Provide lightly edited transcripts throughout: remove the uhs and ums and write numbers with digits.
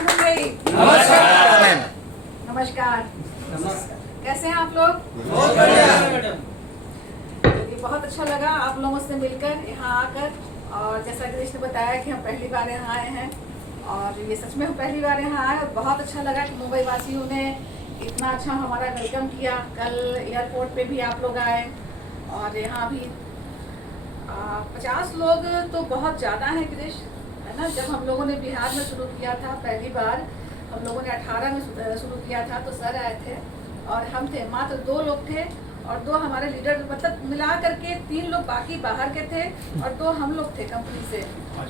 मुंबई। नमस्कार। नमस्कार। कैसे हैं आप लोग? बहुत बढ़िया। ये बहुत अच्छा लगा आप लोगों से मिलकर यहाँ आकर, और जैसा गिरीश ने बताया कि हम पहली बार यहाँ आए हैं, और ये सच में हम पहली बार यहाँ आए और बहुत अच्छा लगा कि मुंबई वासियों ने इतना अच्छा हमारा वेलकम किया। कल एयरपोर्ट पे भी आप लोग आए और यहाँ भी 50 लोग तो बहुत ज़्यादा हैं गिरीश, है ना। जब हम लोगों ने बिहार में शुरू किया था पहली बार, हम लोगों ने 18 में शुरू किया था, तो सर आए थे और हम थे मात्र 2 लोग थे, और 2 हमारे लीडर, मतलब मिला करके 3 लोग बाकी बाहर के थे और 2 हम लोग थे कंपनी से।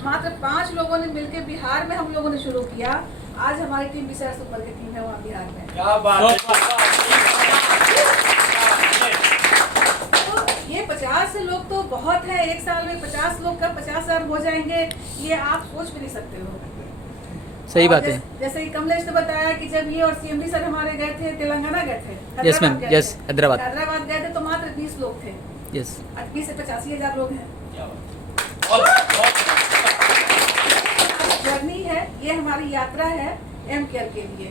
मात्र 5 लोगों ने मिलकर बिहार में हम लोगों ने शुरू किया। आज हमारी टीम 20 से ऊपर की टीम है वहाँ बिहार में। क्या बात तो ये 50 लोग तो बहुत है, एक साल में 50 लोग का 50,000 हो जाएंगे, ये आप सोच भी नहीं सकते हो। सही बात है। जैसे कि कमलेश ने बताया कि जब ये और सीएमडी सर हमारे गए थे, तेलंगाना गए थे, यस मैम, यस हैदराबाद गए थे, तो मात्र 20 लोग थे। यस 20 से 85,000 लोग हैं। जर्नी है ये, हमारी यात्रा है एम केयर के लिए।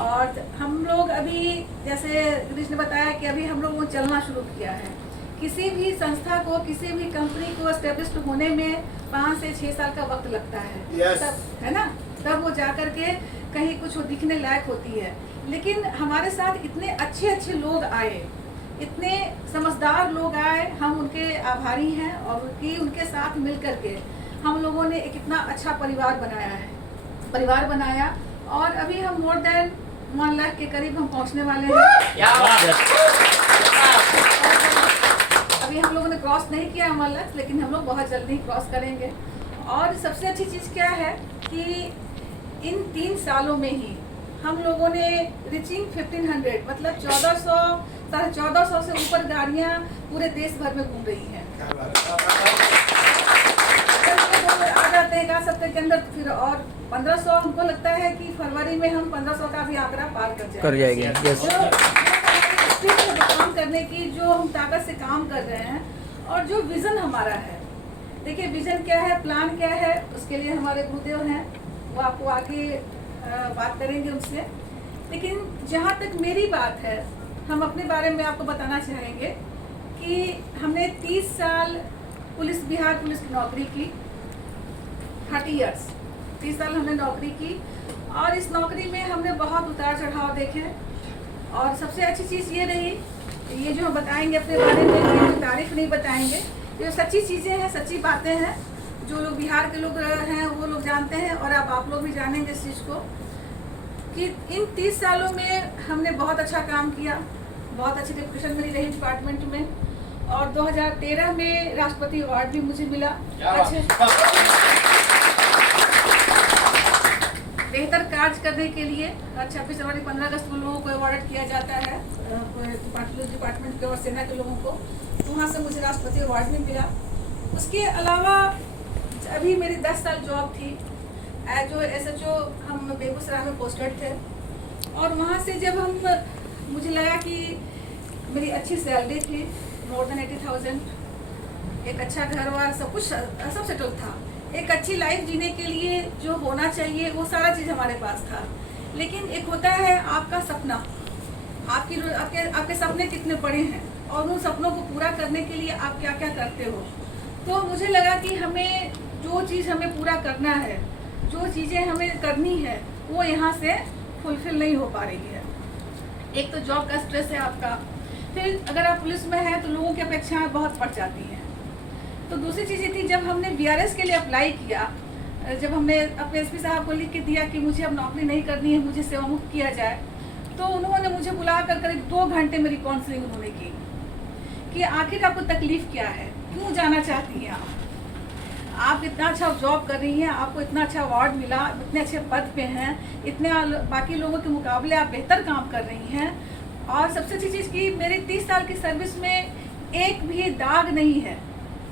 और हम लोग अभी, जैसे गिरीश ने बताया कि अभी हम लोगों ने चलना शुरू किया है। किसी भी संस्था को, किसी भी कंपनी को एस्टेब्लिश होने में 5 से 6 साल का वक्त लगता है। Yes. तब, है ना, तब वो जा करके कहीं कुछ दिखने लायक होती है। लेकिन हमारे साथ इतने अच्छे अच्छे लोग आए, इतने समझदार लोग आए, हम उनके आभारी हैं। और उनके साथ मिल करके हम लोगों ने एक इतना अच्छा परिवार बनाया। और अभी हम मोर देन 1 लाख के करीब हम पहुंचने वाले हैं। अभी हम लोगों ने क्रॉस नहीं किया 1 लाख, लेकिन हम लोग बहुत जल्दी क्रॉस करेंगे। और सबसे अच्छी चीज़ क्या है कि इन 3 सालों में ही हम लोगों ने रीचिंग 1500, मतलब 1400, 1450 से ऊपर गाड़ियाँ पूरे देश भर में घूम रही हैं। आ जाते हैं 1 सप्ताह के अंदर, फिर और 1500, हमको लगता है कि फरवरी में हम 1500 का भी आंकड़ा पार कर जाएंगे। यस। काम करने की जो हम ताकत से काम कर रहे हैं, और जो विजन हमारा है, देखिए विजन क्या है, प्लान क्या है, उसके लिए हमारे गुरुदेव हैं, वो आपको आगे बात करेंगे उनसे। लेकिन जहाँ तक मेरी बात है, हम अपने बारे में आपको बताना चाहेंगे कि हमने 30 साल बिहार पुलिस की नौकरी की। 30 इयर्स, 30 साल हमने नौकरी की, और इस नौकरी में हमने बहुत उतार चढ़ाव देखे। और सबसे अच्छी चीज़ ये रही, ये जो हम बताएंगे अपने बारे में, ये तो तारीफ नहीं बताएंगे, ये सच्ची चीज़ें हैं, सच्ची बातें हैं। जो लोग बिहार के लोग हैं वो लोग जानते हैं, और अब आप लोग भी जानेंगे इस चीज़ को कि इन 30 सालों में हमने बहुत अच्छा काम किया, बहुत अच्छी रेपुटेशन मेरी रही डिपार्टमेंट में। और 2013 में राष्ट्रपति अवार्ड भी मुझे मिला बेहतर कार्य करने के लिए। 26 जनवरी 15 अगस्त को लोगों को अवार्ड किया जाता है, डिपार्टमेंट के और सेना के लोगों को, तो वहाँ से मुझे राष्ट्रपति अवार्ड भी मिला। उसके अलावा अभी मेरी 10 साल जॉब थी एज SHO, हम बेगूसराय में पोस्टेड थे। और वहाँ से जब मुझे लगा कि मेरी अच्छी सैलरी थी, मोर देन 80,000, एक अच्छा घर वार, सब कुछ सब सेटल था। एक अच्छी लाइफ जीने के लिए जो होना चाहिए वो सारा चीज़ हमारे पास था। लेकिन एक होता है आपका सपना, आपके सपने कितने बड़े हैं, और उन सपनों को पूरा करने के लिए आप क्या क्या करते हो। तो मुझे लगा कि हमें जो चीज़ हमें पूरा करना है, जो चीज़ें हमें करनी है, वो यहाँ से फुलफिल नहीं हो पा रही है। एक तो जॉब का स्ट्रेस है आपका, फिर अगर आप पुलिस में हैं तो लोगों की अपेक्षाएं बहुत बढ़ जाती हैं। तो दूसरी चीज़ ये थी, जब हमने BRS के लिए अप्लाई किया, जब हमने अपने SP साहब को लिख के दिया कि मुझे अब नौकरी नहीं करनी है, मुझे सेवामुक्त किया जाए, तो उन्होंने मुझे बुला कर करीब 2 घंटे मेरी काउंसलिंग उन्होंने की कि आखिर आपको तकलीफ क्या है, क्यों जाना चाहती हैं आप इतना अच्छा जॉब कर रही हैं, आपको इतना अच्छा अवार्ड मिला, इतने अच्छे पद पे हैं, इतने बाकी लोगों के मुकाबले आप बेहतर काम कर रही हैं। और सबसे अच्छी चीज़ की, मेरी 30 साल की सर्विस में एक भी दाग नहीं है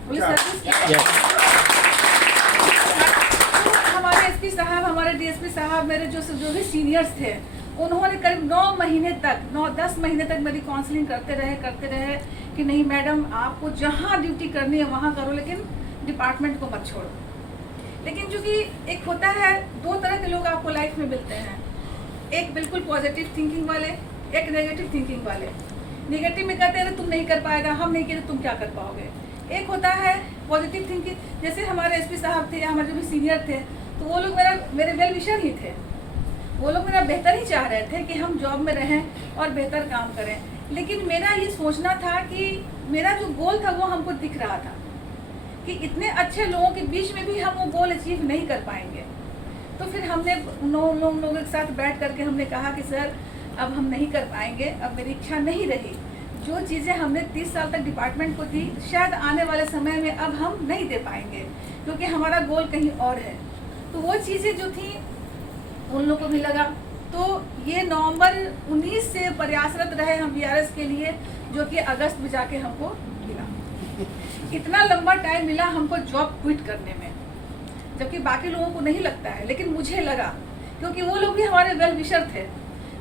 पुलिस सर्विस की। हमारे SP साहब, हमारे DSP साहब, मेरे जो भी सीनियर्स थे, उन्होंने करीब 9-10 महीने तक मेरी काउंसलिंग करते रहे कि नहीं मैडम, आपको जहाँ ड्यूटी करनी है वहाँ करो, लेकिन डिपार्टमेंट को मत छोड़ो। लेकिन चूँकि एक होता है, 2 तरह के लोग आपको लाइफ लाइफ में मिलते हैं, एक बिल्कुल पॉजिटिव थिंकिंग वाले, एक नेगेटिव थिंकिंग वाले। नेगेटिव में कहते हैं तुम नहीं कर पाएगा, हम नहीं किए तो तुम क्या कर पाओगे। एक होता है पॉजिटिव थिंकिंग, जैसे हमारे एसपी साहब थे, हमारे जो भी सीनियर थे, तो वो लोग मेरे वेल विशर ही थे। वो लोग मेरा बेहतर ही चाह रहे थे कि हम जॉब में रहें और बेहतर काम करें। लेकिन मेरा ये सोचना था कि मेरा जो गोल था वो हमको दिख रहा था कि इतने अच्छे लोगों के बीच में भी हम वो गोल अचीव नहीं कर पाएंगे। तो फिर हमने उन लोगों के साथ बैठ करके हमने कहा कि सर अब हम नहीं कर पाएंगे, अब मेरी इच्छा नहीं रही। जो चीज़ें हमने 30 साल तक डिपार्टमेंट को दी, शायद आने वाले समय में अब हम नहीं दे पाएंगे, क्योंकि हमारा गोल कहीं और है। तो वो चीज़ें जो थी उन लोगों को भी लगा। तो ये नवंबर 19 से प्रयासरत रहे हम वीआरएस के लिए, जो कि अगस्त में जाके हमको मिला। इतना लंबा टाइम मिला हमको जॉब क्विट करने में, जबकि बाकी लोगों को नहीं लगता है, लेकिन मुझे लगा, क्योंकि वो लोग भी हमारे वेल विशर थे।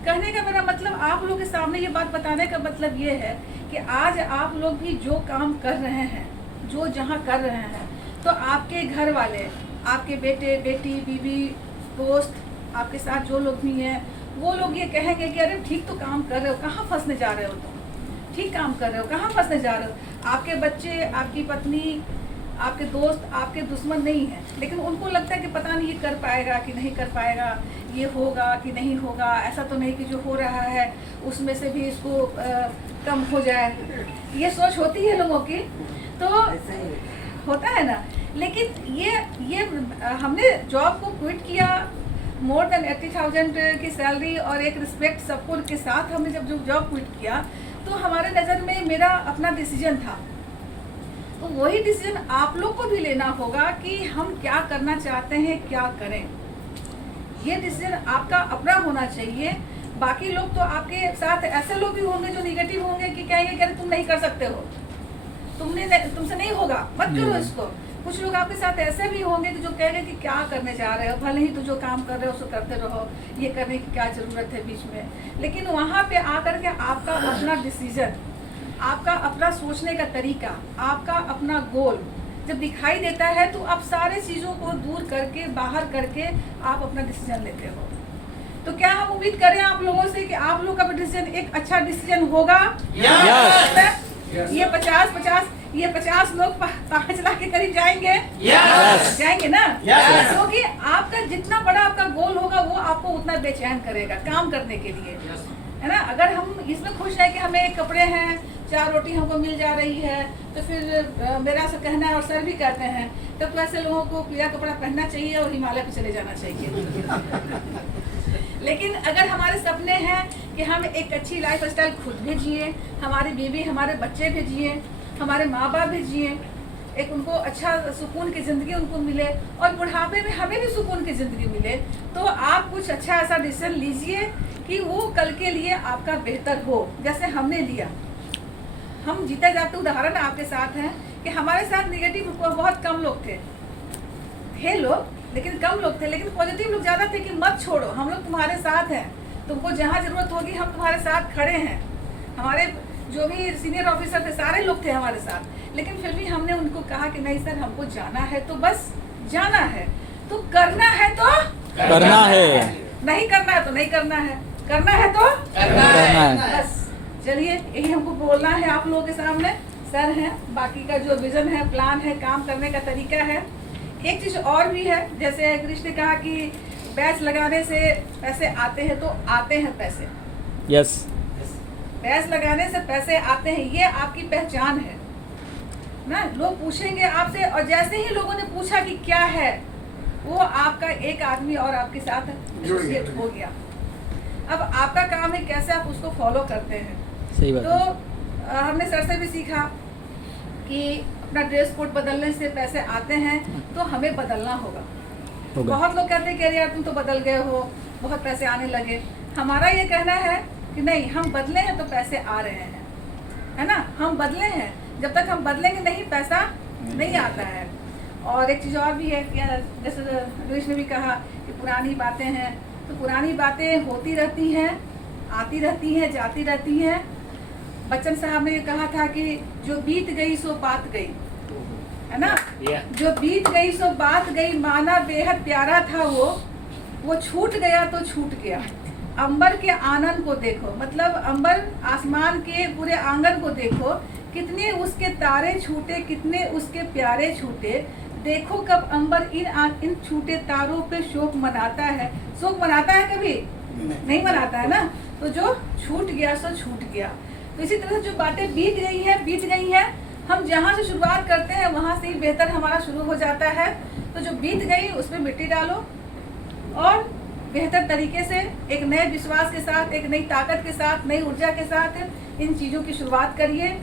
कहने का मेरा मतलब, आप लोगों के सामने ये बात बताने का मतलब ये है कि आज आप लोग भी जो काम कर रहे हैं, जो जहाँ कर रहे हैं, तो आपके घर वाले, आपके बेटे बेटी, बीवी, दोस्त, आपके साथ जो लोग भी हैं, वो लोग ये कहेंगे कि अरे ठीक तो काम कर रहे हो, कहाँ फंसने जा रहे हो तुम, ठीक काम कर रहे हो, कहाँ फंसने जा रहे हो। आपके बच्चे, आपकी पत्नी, आपके दोस्त आपके दुश्मन नहीं हैं, लेकिन उनको लगता है कि पता नहीं ये कर पाएगा कि नहीं कर पाएगा, ये होगा कि नहीं होगा, ऐसा तो नहीं कि जो हो रहा है उसमें से भी इसको कम हो जाए। ये सोच होती है लोगों की, तो होता है ना। लेकिन ये हमने जॉब को क्विट किया, मोर देन 80,000 की सैलरी और एक रिस्पेक्ट सबको के साथ हमने जब जो जॉब क्विट किया, तो हमारे नज़र में मेरा अपना डिसीजन था। तो वही डिसीजन आप लोग को भी लेना होगा कि हम क्या करना चाहते हैं, क्या करें। ये डिसीजन आपका अपना होना चाहिए। बाकी लोग तो आपके साथ ऐसे लोग भी होंगे जो निगेटिव होंगे कि कहेंगे कि तुम नहीं कर सकते हो, तुमसे नहीं होगा, मत करो इसको। कुछ लोग आपके साथ ऐसे भी होंगे कि जो कहेंगे कि क्या करने जा रहे हो, भले ही तो जो काम कर रहे हो उसको करते रहो, ये करने की क्या ज़रूरत है बीच में। लेकिन वहाँ पे आकर के आपका अपना डिसीजन, आपका अपना सोचने का तरीका, आपका अपना गोल जब दिखाई देता है, तो आप सारे चीज़ों को दूर करके, बाहर करके आप अपना डिसीजन लेते हो। तो क्या हम उम्मीद करें आप लोगों से कि आप लोग का डिसीजन एक अच्छा डिसीजन होगा? ये 50 लोग 5 लाख के करीब जाएंगे, जाएंगे ना? क्योंकि आपका जितना बड़ा आपका गोल होगा, वो आपको उतना बेचैन करेगा काम करने के लिए, है ना। अगर हम इसमें खुश हैं कि हमें कपड़े हैं, 4 रोटी हमको मिल जा रही है, तो फिर मेरा से कहना है और सर भी कहते हैं, तब तो ऐसे लोगों को पीला कपड़ा पहनना चाहिए और हिमालय पे चले जाना चाहिए। लेकिन अगर हमारे सपने हैं कि हम एक अच्छी लाइफ स्टाइल खुद भी जिए, हमारी बीवी, हमारे बच्चे भी जिए, हमारे माँ बाप भी जिए, एक उनको अच्छा सुकून की ज़िंदगी उनको मिले, और बुढ़ापे में हमें भी सुकून की ज़िंदगी मिले, तो आप कुछ अच्छा ऐसा डिसीजन लीजिए कि वो कल के लिए आपका बेहतर हो, जैसे हमने लिया। हम जीते जाते उदाहरण आपके साथ हैं कि हमारे साथ निगेटिव बहुत कम लोग थे लोग, लेकिन कम लोग थे, लेकिन पॉजिटिव लोग ज़्यादा थे कि मत छोड़ो, हम लोग तुम्हारे साथ हैं, तुमको जहाँ ज़रूरत होगी हम तुम्हारे साथ खड़े हैं। हमारे जो भी सीनियर ऑफिसर थे सारे लोग थे हमारे साथ, लेकिन फिर भी हमने उनको कहा कि नहीं सर, हमको जाना है तो बस जाना है, तो करना है तो करना है, नहीं करना है तो नहीं करना है, करना है तो करना है। बस चलिए, यही हमको बोलना है आप लोगों के सामने। सर हैं, बाकी का जो विजन है, प्लान है, काम करने का तरीका है। एक चीज़ और भी है, जैसे कृष्ण ने कहा कि बैच लगाने से पैसे आते हैं, तो आते हैं पैसे। यस, बैच लगाने से पैसे आते हैं, ये आपकी पहचान है ना। लोग पूछेंगे आपसे, और जैसे ही लोगों ने पूछा कि क्या है, वो आपका एक आदमी और आपके साथ एसोसिएट हो गया। अब आपका काम है कैसे आप उसको फॉलो करते हैं। सही बात तो है। हमने सर से भी सीखा कि अपना ड्रेस कोड बदलने से पैसे आते हैं, तो हमें बदलना होगा। बहुत लोग कहते हैं कि अरे यार तुम तो बदल गए हो, बहुत पैसे आने लगे। हमारा ये कहना है कि नहीं, हम बदले हैं तो पैसे आ रहे हैं, है ना। हम बदले हैं, जब तक हम बदलेंगे नहीं, पैसा नहीं आता है। और एक चीज़ और भी है कि जैसे कृष्ण ने भी कहा कि पुरानी बातें हैं, तो पुरानी बातें होती रहती हैं, आती रहती हैं, जाती रहती हैं। बच्चन साहब ने ये कहा था कि जो बीत गई सो बात गई, है ना। जो बीत गई सो बात गई, माना बेहद प्यारा था वो, वो छूट गया तो छूट गया। अंबर के आनंद को देखो, मतलब अंबर आसमान के पूरे आंगन को देखो, कितने उसके तारे छूटे, कितने उसके प्यारे छूटे। देखो कब अंबर इन छूटे तारों पे शोक मनाता है। शोक मनाता है कभी? नहीं मनाता है ना। तो जो छूट गया सो छूट गया। तो इसी तरह जो बातें बीत गई हैं, हम जहाँ से शुरुआत करते हैं वहाँ से ही बेहतर हमारा शुरू हो जाता है। तो जो बीत गई उसमें मिट्टी डालो और बेहतर तरीके से एक नए विश्वास के साथ, एक नई ताकत के साथ, नई ऊर्जा के साथ इन चीज़ों की शुरुआत करिए।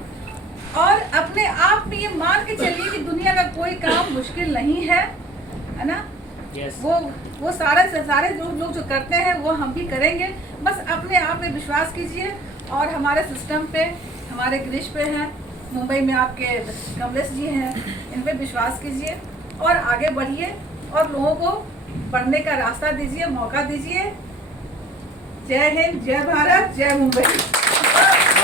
और अपने आप में ये मान के चलिए कि दुनिया का कोई काम मुश्किल नहीं है ना। Yes. वो सारे लोग जो करते हैं वो हम भी करेंगे। बस अपने आप में विश्वास कीजिए और हमारे सिस्टम पे, हमारे गिरीश पे हैं, मुंबई में आपके कमलेश जी हैं, इन पे विश्वास कीजिए और आगे बढ़िए और लोगों को बढ़ने का रास्ता दीजिए, मौका दीजिए। जय हिंद, जय भारत, जय मुंबई।